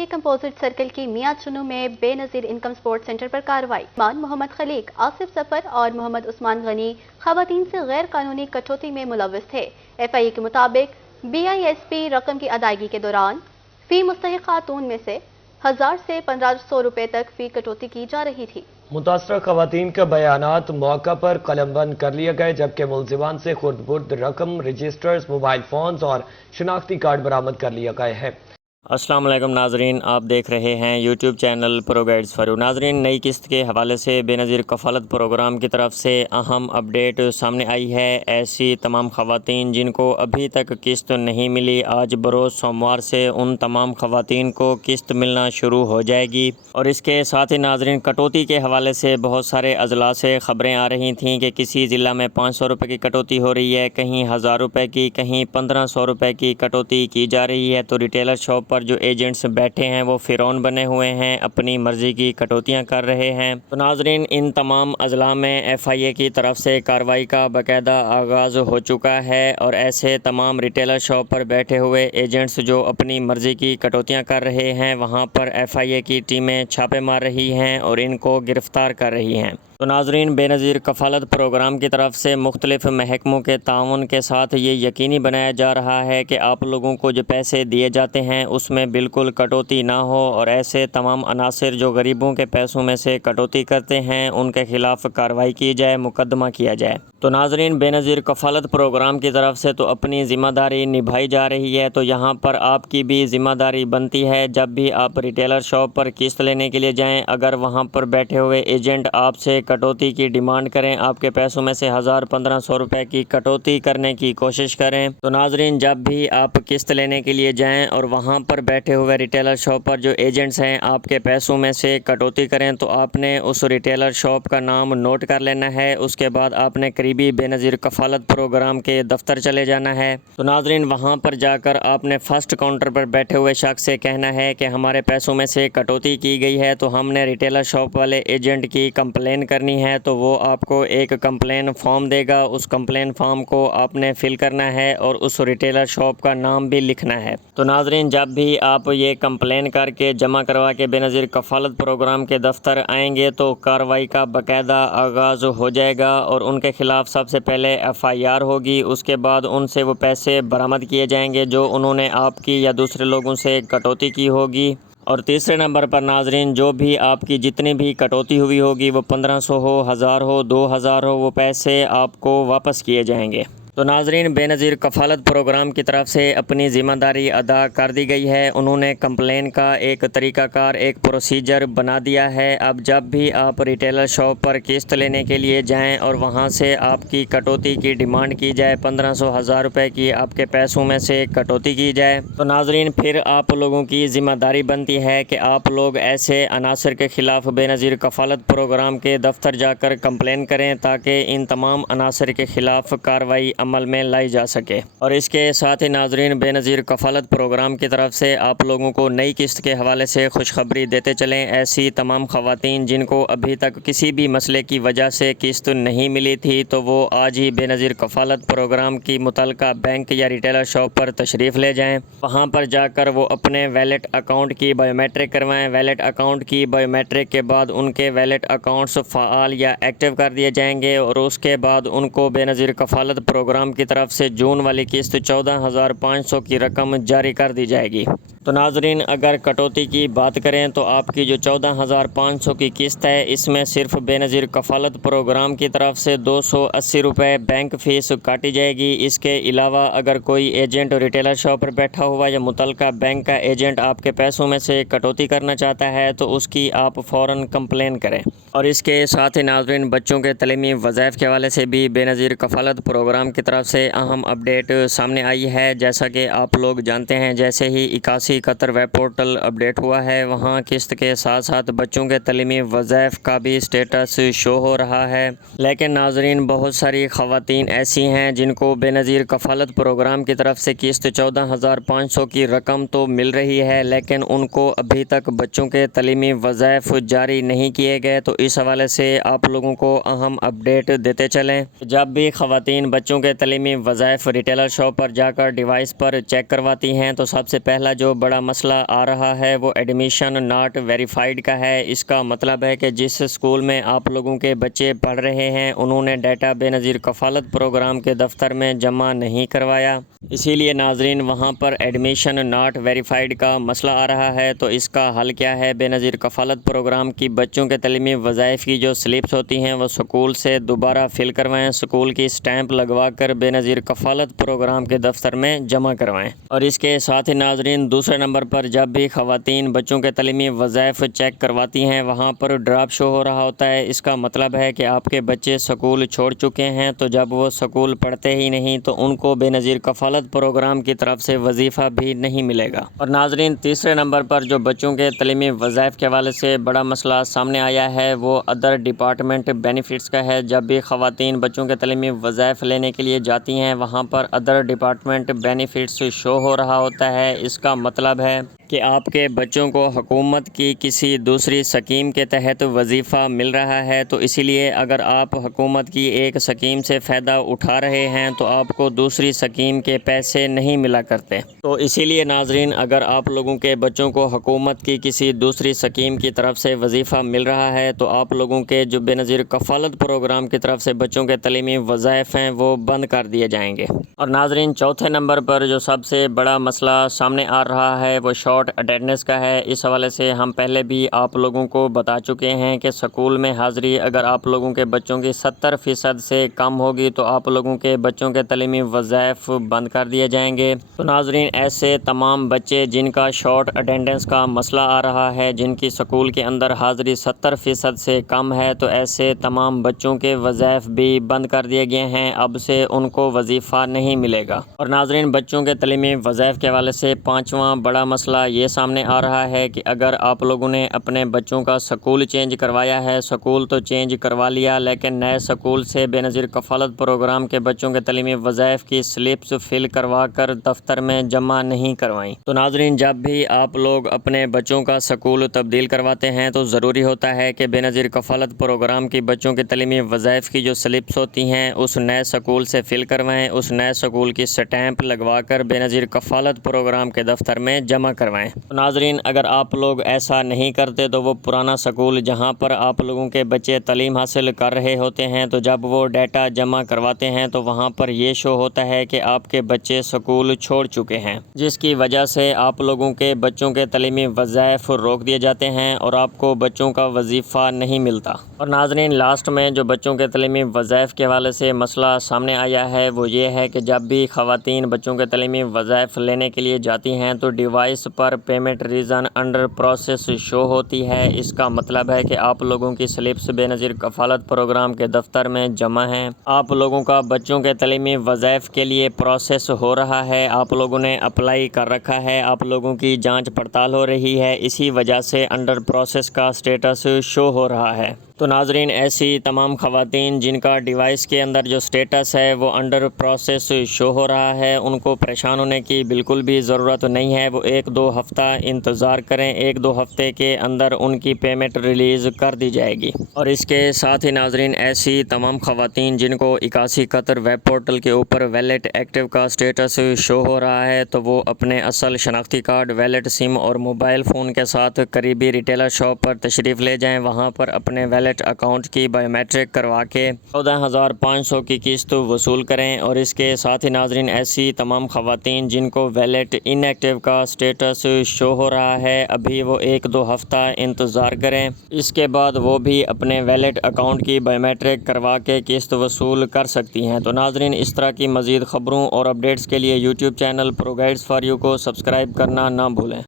FIA composite circle کی میاں چنو میں بے نظیر انکم سپورٹ سینٹر پر کارروائی۔ محمد خلیق، آصف ظفر اور محمد عثمان غنی خواتین سے غیر قانونی کٹوتی میں ملوث تھے۔ FIA کے مطابق BISP رقم کی ادائیگی کے دوران فی مستحق خاتون میں سے 1000 سے 1500 روپے تک فی کٹوتی کی جا رہی تھی۔ متاثرہ خواتین کے بیانات موقع پر قلم بند کر لیے گئے، جبکہ ملزمان سے خرد برد رقم، رجسٹرز، موبائل فونز اور شناختی کارڈ برآمد کر لیے گئے ہیں۔ السلام علیکم ناظرین، آپ دیکھ رہے ہیں YouTube channel pro guides for you. ناظرین، نئی قسط کے حوالے سے بے نظیر کفالت پروگرام کی طرف سے اہم اپڈیٹ سامنے آئی ہے۔ ایسی تمام خواتین جن کو ابھی تک قسط نہیں ملی، آج بروز سوموار سے ان تمام خواتین کو قسط ملنا شروع ہو جائے گی۔ اور اس کے ساتھ ہی ناظرین، کٹوتی کے حوالے سے بہت سارے اضلاع سے خبریں آ رہی تھیں کہ کسی ضلع میں 500 روپے کی کٹوتی ہو رہی ہے، کہیں 1000 روپے کی، کہیں 1500 روپے کی کٹوتی کی جا رہی ہے۔ تو ریٹیلر شاپ پر جو ایجنٹس بیٹھے ہیں وہ فرعون بنے ہوئے ہیں، اپنی مرضی کی کٹوتیاں کر رہے ہیں۔ تو ناظرین، ان تمام اضلاع میں FIA کی طرف سے کارروائی کا باقاعدہ آغاز ہو چکا ہے، اور ایسے تمام ریٹیلر شاپ پر بیٹھے ہوئے ایجنٹس جو اپنی مرضی کی کٹوتیاں کر رہے ہیں، وہاں پر FIA کی ٹیمیں چھاپے مار رہی ہیں اور ان کو گرفتار کر رہی ہیں۔ تو ناظرین، بے نظیر کفالت پروگرام کی طرف سے مختلف محکموں کے تعاون کے ساتھ یہ یقینی بنایا جا رہا ہے کہ آپ لوگوں کو جو پیسے دیے جاتے ہیں اس میں بالکل کٹوتی نہ ہو، اور ایسے تمام عناصر جو غریبوں کے پیسوں میں سے کٹوتی کرتے ہیں ان کے خلاف کارروائی کی جائے، مقدمہ کیا جائے۔ تو ناظرین، بے نظیر کفالت پروگرام کی طرف سے تو اپنی ذمہ داری نبھائی جا رہی ہے، تو یہاں پر آپ کی بھی ذمہ داری بنتی ہے۔ جب بھی آپ ریٹیلر شاپ پر قسط لینے کے لیے جائیں، اگر وہاں پر بیٹھے ہوئے ایجنٹ آپ سے کٹوتی کی ڈیمانڈ کریں، آپ کے پیسوں میں سے 1000-1500 روپے کی کٹوتی کرنے کی کوشش کریں، تو ناظرین جب بھی آپ قسط لینے کے لیے جائیں اور وہاں پر بیٹھے ہوئے ریٹیلر شاپ پر جو ایجنٹس ہیں آپ کے پیسوں میں سے کٹوتی کریں، تو آپ نے اس ریٹیلر شاپ کا نام نوٹ کر لینا ہے۔ اس کے بعد آپ نے قریبی بے نظیر کفالت پروگرام کے دفتر چلے جانا ہے۔ تو ناظرین، وہاں پر جا کر آپ نے فرسٹ کاؤنٹر پر بیٹھے ہوئے شخص سے کہنا ہے کہ ہمارے پیسوں میں سے کٹوتی کی گئی ہے، تو ہم نے ریٹیلر شاپ والے ایجنٹ کی کمپلین کرنی ہے۔ تو وہ آپ کو ایک کمپلین فارم دے گا، اس کمپلین فارم کو آپ نے فل کرنا ہے اور اس ریٹیلر شاپ کا نام بھی لکھنا ہے۔ تو ناظرین، جب بھی آپ یہ کمپلین کر کے جمع کروا کے بے نظیر کفالت پروگرام کے دفتر آئیں گے تو کارروائی کا باقاعدہ آغاز ہو جائے گا، اور ان کے خلاف سب سے پہلے FIR ہوگی۔ اس کے بعد ان سے وہ پیسے برآمد کیے جائیں گے جو انہوں نے آپ کی یا دوسرے لوگوں سے کٹوتی کی ہوگی۔ اور تیسرے نمبر پر ناظرین، جو بھی آپ کی جتنی بھی کٹوتی ہوئی ہوگی، وہ 1500 ہو، 1000 ہو، 2000 ہو، وہ پیسے آپ کو واپس کیے جائیں گے۔ تو ناظرین، بے نظیر کفالت پروگرام کی طرف سے اپنی ذمہ داری ادا کر دی گئی ہے۔ انہوں نے کمپلین کا ایک طریقہ کار، ایک پروسیجر بنا دیا ہے۔ اب جب بھی آپ ریٹیلر شاپ پر قسط لینے کے لیے جائیں اور وہاں سے آپ کی کٹوتی کی ڈیمانڈ کی جائے، 1500 1000 روپے کی آپ کے پیسوں میں سے کٹوتی کی جائے، تو ناظرین پھر آپ لوگوں کی ذمہ داری بنتی ہے کہ آپ لوگ ایسے عناصر کے خلاف بے نظیر کفالت پروگرام کے دفتر جا کر کمپلین کریں، تاکہ ان تمام عناصر کے خلاف کارروائی عمل میں لائی جا سکے۔ اور اس کے ساتھ ہی ناظرین، بے نظیر کفالت پروگرام کی طرف سے آپ لوگوں کو نئی قسط کے حوالے سے خوشخبری دیتے چلیں۔ ایسی تمام خواتین جن کو ابھی تک کسی بھی مسئلے کی وجہ سے قسط نہیں ملی تھی، تو وہ آج ہی بے نظیر کفالت پروگرام کی متعلقہ بینک یا ریٹیلر شاپ پر تشریف لے جائیں۔ وہاں پر جا کر وہ اپنے ویلٹ اکاؤنٹ کی بائیو میٹرک کروائیں۔ ویلٹ اکاؤنٹ کی بائیو میٹرک کے بعد ان کے ویلٹ اکاؤنٹس فعال یا ایکٹیو کر دیے جائیں گے، اور اس کے بعد ان کو بے نظیر کفالت پروگرام کی طرف سے جون والی قسط 14500 کی رقم جاری کر دی جائے گی۔ تو ناظرین، اگر کٹوتی کی بات کریں تو آپ کی جو 14500 کی قسط ہے، اس میں صرف بے نظیر کفالت پروگرام کی طرف سے 280 روپے بینک فیس کاٹی جائے گی۔ اس کے علاوہ اگر کوئی ایجنٹ ریٹیلر شاپ پر بیٹھا ہوا یا متعلقہ بینک کا ایجنٹ آپ کے پیسوں میں سے کٹوتی کرنا چاہتا ہے تو اس کی آپ فوراً کمپلین کریں۔ اور اس کے ساتھ ہی ناظرین، بچوں کے تعلیمی وظائف کے حوالے سے بھی بے نظیر کفالت پروگرام کی طرف سے اہم اپڈیٹ سامنے آئی ہے۔ جیسا کہ آپ لوگ جانتے ہیں، جیسے ہی 81 قطر ویب پورٹل اپڈیٹ ہوا ہے، وہاں قسط کے ساتھ ساتھ بچوں کے تعلیمی وظائف کا بھی سٹیٹس شو ہو رہا ہے۔ لیکن ناظرین، بہت ساری خواتین ایسی ہیں جن کو بے نظیر کفالت پروگرام کی طرف سے قسط 14500 کی رقم تو مل رہی ہے، لیکن ان کو ابھی تک بچوں کے تعلیمی وظائف جاری نہیں کیے گئے۔ تو اس حوالے سے آپ لوگوں کو اہم اپڈیٹ دیتے چلیں۔ جب بھی خواتین بچوں کے تعلیمی وظائف ریٹیلر شاپ پر جا کر ڈیوائس پر چیک کرواتی ہیں، تو سب سے پہلا جو بڑا مسئلہ آ رہا ہے وہ ایڈمیشن ناٹ ویریفائڈ کا ہے۔ اس کا مطلب ہے کہ جس اسکول میں آپ لوگوں کے بچے پڑھ رہے ہیں انہوں نے ڈیٹا بے نظیر کفالت پروگرام کے دفتر میں جمع نہیں کروایا، اسی لیے ناظرین وہاں پر ایڈمیشن ناٹ ویریفائڈ کا مسئلہ آ رہا ہے۔ تو اس کا حل کیا ہے؟ بے نظیر کفالت پروگرام کی بچوں کے تعلیمی وظائف کی جو سلپس ہوتی ہیں وہ سکول سے دوبارہ فل کروائیں، سکول کی سٹیمپ لگوا کر بے نظیر کفالت پروگرام کے دفتر میں جمع کروائیں۔ اور اس کے ساتھ ہی ناظرین دوسرے نمبر پر جب بھی خواتین بچوں کے تعلیمی وظائف چیک کرواتی ہیں وہاں پر ڈراپ شو ہو رہا ہوتا ہے۔ اس کا مطلب ہے کہ آپ کے بچے سکول چھوڑ چکے ہیں، تو جب وہ سکول پڑھتے ہی نہیں تو ان کو بے نظیر کفالت پروگرام کی طرف سے وظیفہ بھی نہیں ملے گا۔ اور ناظرین تیسرے نمبر پر جو بچوں کے تعلیمی وظائف کے حوالے سے بڑا مسئلہ سامنے آیا ہے وہ ادر ڈپارٹمنٹ بینیفٹس کا ہے۔ جب بھی خواتین بچوں کے تعلیمی وظائف لینے کے لیے جاتی ہیں وہاں پر ادر ڈپارٹمنٹ بینیفٹس شو ہو رہا ہوتا ہے۔ اس کا مطلب ہے کہ آپ کے بچوں کو حکومت کی کسی دوسری سکیم کے تحت وظیفہ مل رہا ہے، تو اسی لیے اگر آپ حکومت کی ایک سکیم سے فائدہ اٹھا رہے ہیں تو آپ کو دوسری سکیم کے پیسے نہیں ملا کرتے۔ تو اسی لیے ناظرین اگر آپ لوگوں کے بچوں کو حکومت کی کسی دوسری سکیم کی طرف سے وظیفہ مل رہا ہے تو آپ لوگوں کے جو بے نظیر کفالت پروگرام کی طرف سے بچوں کے تعلیمی وظائف ہیں وہ بند کر دیے جائیں گے۔ اور ناظرین چوتھے نمبر پر جو سب سے بڑا مسئلہ سامنے آ رہا ہے وہ شارٹ اٹینڈنس کا ہے۔ اس حوالے سے ہم پہلے بھی آپ لوگوں کو بتا چکے ہیں کہ سکول میں حاضری اگر آپ لوگوں کے بچوں کی 70% سے کم ہوگی تو آپ لوگوں کے بچوں کے تعلیمی وظائف بند کر دیے جائیں گے۔ تو ناظرین ایسے تمام بچے جن کا شارٹ اٹینڈنس کا مسئلہ آ رہا ہے، جن کی سکول کے اندر حاضری 70% سے کم ہے، تو ایسے تمام بچوں کے وظائف بھی بند کر دیے گئے ہیں۔ اب سے ان کو وظیفہ نہیں ملے گا۔ اور ناظرین بچوں کے تعلیمی وظائف کے حوالے سے پانچواں بڑا مسئلہ یہ سامنے آ رہا ہے کہ اگر آپ لوگوں نے اپنے بچوں کا سکول چینج کروایا ہے، سکول تو چینج کروا لیا لیکن نئے سکول سے بے نظیر کفالت پروگرام کے بچوں کے تعلیمی وظائف کی سلپس فل کروا کر دفتر میں جمع نہیں کروائیں، تو ناظرین جب بھی آپ لوگ اپنے بچوں کا سکول تبدیل کرواتے ہیں تو ضروری ہوتا ہے کہ بے نظیر کفالت پروگرام کی بچوں کے تعلیمی وظائف کی جو سلپس ہوتی ہیں اس نئے سکول سے فل کروائیں، اس نئے سکول کی سٹیمپ لگوا کر بے نظیر کفالت پروگرام کے دفتر میں جمع کروائیں۔ تو ناظرین اگر آپ لوگ ایسا نہیں کرتے تو وہ پرانا سکول جہاں پر آپ لوگوں کے بچے تعلیم حاصل کر رہے ہوتے ہیں تو جب وہ ڈیٹا جمع کرواتے ہیں تو وہاں پر یہ شو ہوتا ہے کہ آپ کے بچے سکول چھوڑ چکے ہیں، جس کی وجہ سے آپ لوگوں کے بچوں کے تعلیمی وظائف روک دیے جاتے ہیں اور آپ کو بچوں کا وظیفہ نہیں ملتا۔ اور ناظرین لاسٹ میں جو بچوں کے تعلیمی وظائف کے حوالے سے مسئلہ سامنے آیا ہے وہ یہ ہے کہ جب بھی خواتین بچوں کے تعلیمی وظائف لینے کے لیے جاتی ہیں تو ڈیوائس پر پیمنٹ ریزن انڈر پروسیس شو ہوتی ہے۔ اس کا مطلب ہے کہ آپ لوگوں کی سلپس بے نظیر کفالت پروگرام کے دفتر میں جمع ہیں، آپ لوگوں کا بچوں کے تعلیمی وظائف کے لیے پروسیس ہو رہا ہے، آپ لوگوں نے اپلائی کر رکھا ہے، آپ لوگوں کی جانچ پڑتال ہو رہی ہے، اسی وجہ سے انڈر پروسیس کا سٹیٹس شو ہو رہا ہے۔ تو ناظرین ایسی تمام خواتین جن کا ڈیوائس کے اندر جو سٹیٹس ہے وہ انڈر پروسیس شو ہو رہا ہے ان کو پریشان ہونے کی بالکل بھی ضرورت نہیں ہے، وہ 1-2 ہفتہ انتظار کریں، 1-2 ہفتے کے اندر ان کی پیمنٹ ریلیز کر دی جائے گی۔ اور اس کے ساتھ ہی ناظرین ایسی تمام خواتین جن کو 81 قطر ویب پورٹل کے اوپر ویلٹ ایکٹیو کا سٹیٹس شو ہو رہا ہے تو وہ اپنے اصل شناختی کارڈ، ویلٹ سم اور موبائل فون کے ساتھ قریبی ریٹیلر شاپ پر تشریف لے جائیں، وہاں پر اپنے ویلٹ اکاؤنٹ کی بایو میٹرک کروا کے 14,500 کی قسط وصول کریں۔ اور اس کے ساتھ ہی ناظرین ایسی تمام خواتین جن کو ویلٹ ان ایکٹیو کا سٹیٹس شو ہو رہا ہے ابھی وہ 1-2 ہفتہ انتظار کریں، اس کے بعد وہ بھی اپنے ویلٹ اکاؤنٹ کی بایو میٹرک کروا کے قسط وصول کر سکتی ہیں۔ تو ناظرین اس طرح کی مزید خبروں اور اپڈیٹس کے لیے YouTube channel pro guides for you کو سبسکرائب کرنا نہ بھولیں۔